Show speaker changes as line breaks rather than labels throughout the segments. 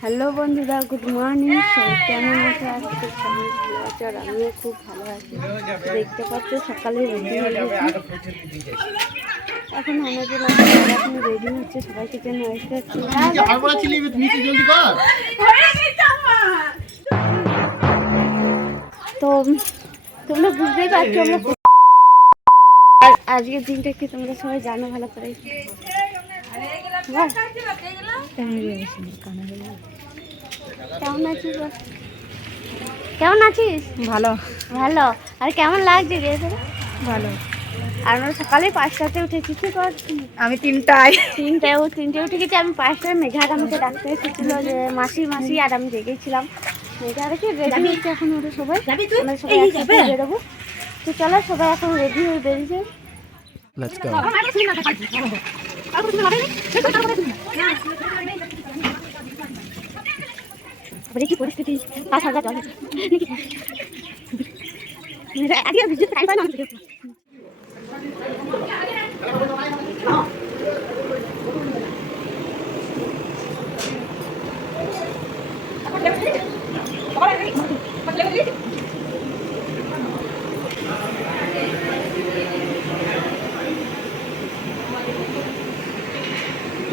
Hello বন্ধুরা good morning সবাই কেমন আছে? আজকে আর আমিও খুব ভালো আছি। দেখতে পাচ্ছ, সকালে রেডি হয়ে গেছি। এখন ওরা এখন রেডি হচ্ছে। সবাইকে যেন তো, তোমরা বুঝতেই পারছ আজকের দিনটা কি তোমরা সবাই জানো ভালো করে। কেমন আছিস? বল? কেমন আছিস
ভালো।
ভালো। আর কেমন লাগছে রে
ভালো।
আর আমরা সকালে পাঁচটাতে উঠেছি কি কর
আমি তিনটায়।
তিনটায় ও তিনটে উঠে গেছি আমি পাঁচটায় মেঘার আমাকে ডাকতে এসেছিল যে মাসি মাসি আর আমি জেগেছিলাম মেঘা রেখে রেডি হচ্ছে এখন ওরা সবাই। আমরা সবাই একসাথে বেরোবো তো চলো সবাই এখন রেডি হয়ে বেরিয়েছে।
লেটস গো
তারপরে কি পরিস্থিতি পাঁচ হাজার জল আগে ভিডিও টাইম না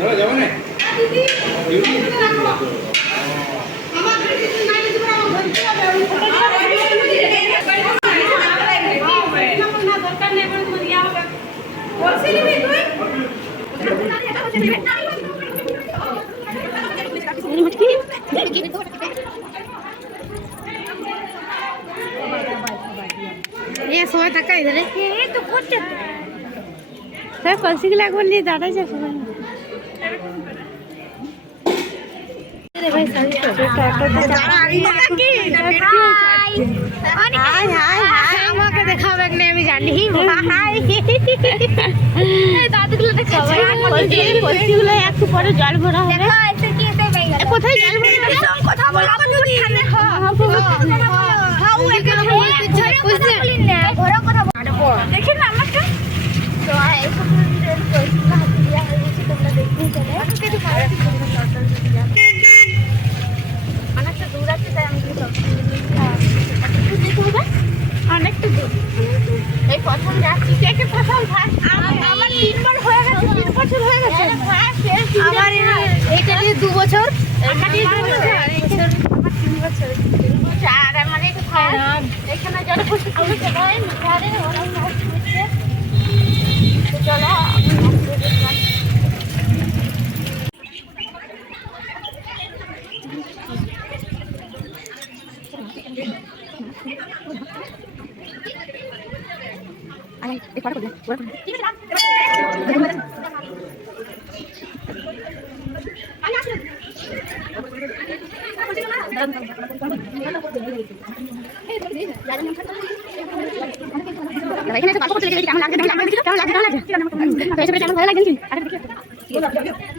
আমাকে
ये সময় থাকা ইধারে
তো করছে স্যার কলসিগুলো একবার নিয়ে দাঁড়াইছে সবাই
আমাকে দেখাবে না আমি জানি
দাদুগুলো একটু পরে জল ভরা হবে কোথায় জল ভরা কথা বলো দেখি আমাকে। তো এইসব হাতে দেওয়া হয়ে গেছে তোমরা দেখতেই অনেকটা দূর আছে তাই আমি যেতে দূর এই প্রথম যাচ্ছি থেকে প্রথম ফার্স্ট আমার তিনবার হয়ে গেছে তিন বছর। হয়ে গেছে
আমার
এটা দু বছর আর আমার তিন বছর তিন বছর আর আমার এটা এখানে জলে বসে পড়েছে ভাই মিঠারে অনেক মাছ হচ্ছে তো চলো আমি মাছ দিয়ে দেখলাম এখানে এসে গল্প করতে লেগে গেছি, কেমন লাগছে কেমন লাগছে কেমন লাগছে কেমন লাগছে তো এসে কেমন ভালো লাগছে কোনটা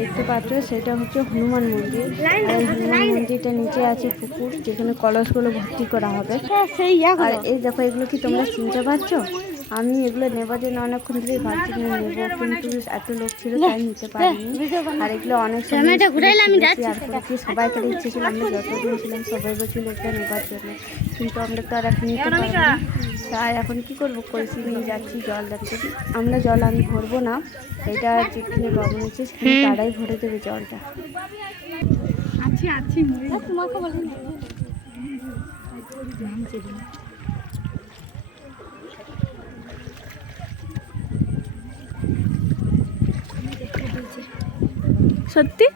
দেখতে পাচ্ছ সেটা হচ্ছে হনুমান মন্দির। আর হনুমান মন্দিরটা নিচে আছে পুকুর যেখানে কলসগুলো ভর্তি করা হবে। আর এই দেখো এগুলো কি তোমরা চিনতে পারছ? আমি এগুলো নেবার জন্য অনেকক্ষণ ধরে ভাবছি নিয়ে নেব কিন্তু এত লোক ছিল তাই নিতে পারিনি। আর এগুলো অনেক সময় শেয়ার করেছি সবাইকে ইচ্ছে ছিল আমরা যতদিন ছিলাম সবাই বলছিল এটা নেবার জন্য কিন্তু আমরা তো আর এখন নিতে পারব না তাই এখন কি করব কলসি নিয়ে যাচ্ছি জল দেখতে আমরা জল আমি ভরবো না এটা যেখানে বাবু নিচ্ছে সেখানে তারাই ভরে দেবে জলটা।
আছি আছি
তোমাকে বলি সত্যি?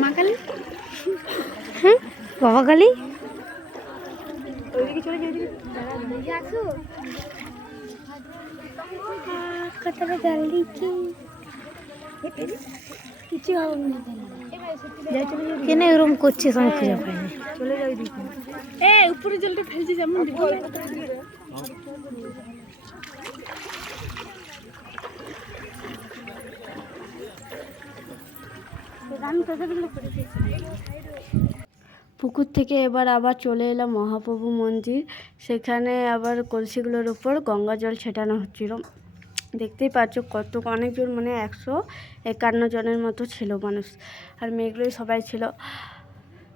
মা কালী?
হ্যাঁ বাবা কালী? কথাটা কিছু হবে না। কেন এরকম করছিস? আমি খুঁজে পাইনি
চলে যাই দিকে
এ উপরে জলটা ফেলছি যেমন আমি কথাগুলো করেছি
পুকুর থেকে এবার আবার চলে এলাম মহাপ্রভু মন্দির। সেখানে আবার কলসিগুলোর উপর গঙ্গা জল ছেটানো হচ্ছিল। দেখতেই পাচ্ছ কত, অনেকজন মানে একশো একান্ন জনের মতো ছিল মানুষ। আর মেয়েগুলোই সবাই ছিল।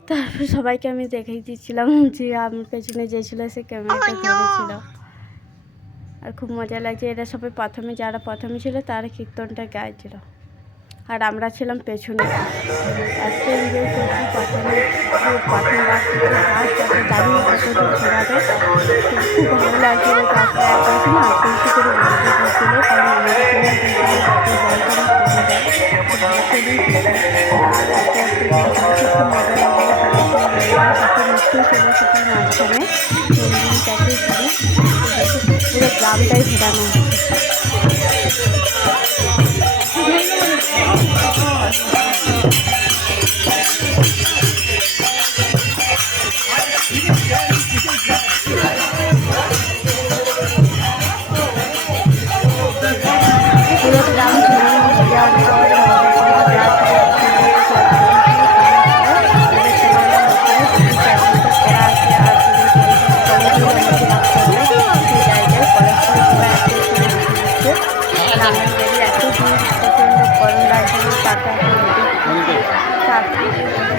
তারপর সবাইকে আমি দেখাই দিচ্ছিলাম যে আমার পেছনে যে ছিল সে ক্যামেরাটা ধরেছিল আর খুব মজা লাগছে। এরা সবাই প্রথমে, যারা প্রথমে ছিল, তারা কীর্তনটা গাইছিল। আর আমরা ছিলাম পেছনে। এত এনজয় করছি প্রথমে যে প্রথমবার থেকে ফার্স্ট এত দারুণ ফটো ঘোরাবে খুব ভালো লাগছিল তারপরে একবার না কলসি করে বলতে দিয়েছিল কারণ আমাদের কোনো দিয়েছিল যাতে জলটা না কমে যায় তো ভাসে দিয়ে খুব মজা লাগল। তারপর নিশ্চয়ই চলে সেটার মাঝখানে পুরো গ্রামটাই ঘোরানো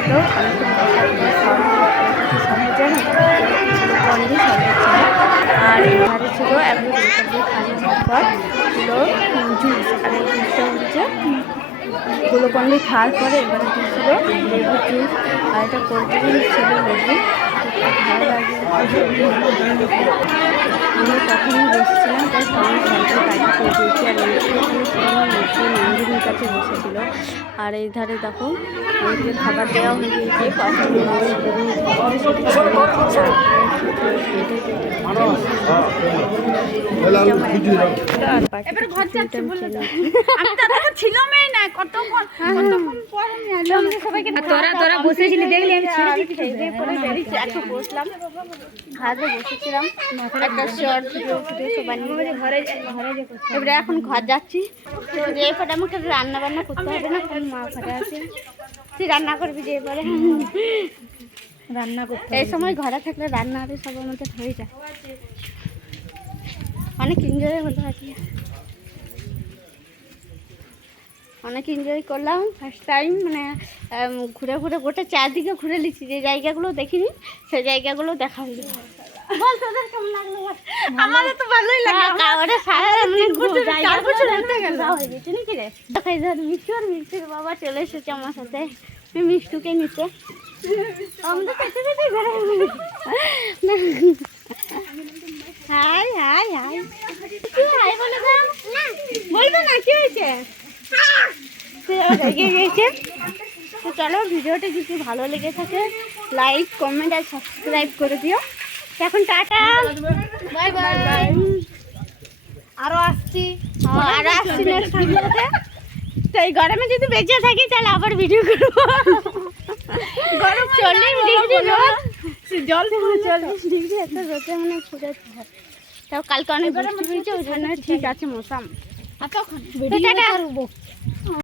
আর এখানে ছিল একদম খালি ছিল জুস আর এই জুসটা হচ্ছে গ্লুকন্ডি খাওয়ার পরে এবারে ছিল লেবু জুস আর এটা কোল্ড ছিল লেবু। ভালো লাগে আমি প্রথমে বসেছিলাম তাই সবাই কাজে করে দিয়েছি আর কাছে বসেছিল আর এই ধারে দেখো আমাদের খাবার দেওয়া হয়ে গিয়েছে
এলাম সবাইকে তোরা তোরা বসেছিলি দেখলি আমি
বসলাম। হাতে বসেছিলাম। একটা শর্ট ভিডিও ফুটিয়ে সবাই নিয়ে
ঘরে ঘরে
এবারে এখন ঘর যাচ্ছি। যে এরপরে আমাকে রান্না বান্না করতে হবে না কোন মা ঘরে আছে। তুই রান্না করবি যে এবারে।
রান্না করতে
এই সময় ঘরে থাকলে রান্না আরে সব মধ্যে হয়ে যায়। অনেক এনজয় হলো আজকে অনেক এনজয় করলাম ফার্স্ট টাইম মানে ঘুরে ঘুরে গোটা চারদিকে ঘুরে নিচ্ছি। যে জায়গাগুলো দেখিনি সেই জায়গাগুলো দেখা হলো?
আমারও তো ভালোই লাগে চার বছর গেল।
নাকি রে মিষ্টির বাবা চলে এসেছে আমার সাথে। আমি মিষ্টুকে নিতে। আমাদের পেটে পেটে ঘরে হাই হাই হাই। হাই বলে দাও। বলবে না কি হয়েছে? গেছে। তো চলো ভিডিওটা যদি ভালো লেগে থাকে লাইক কমেন্ট আর সাবস্ক্রাইব করে দিও। এখন টাটা। বাই বাই
আরও আসছি।
আর আসছি নেক্সট ভিডিওতে তো। এই গরমে যদি বেঁচে থাকি তাহলে আবার ভিডিও করব। গরম চল্লিশ ডিগ্রি রোদ।
জল
চল্লিশ ডিগ্রি এত রোদে মানে পুরো। তাও কালকে অনেক বৃষ্টি হয়েছে ওই জন্য ঠিক আছে মৌসাম।
এতক্ষণ
টাটা।
করব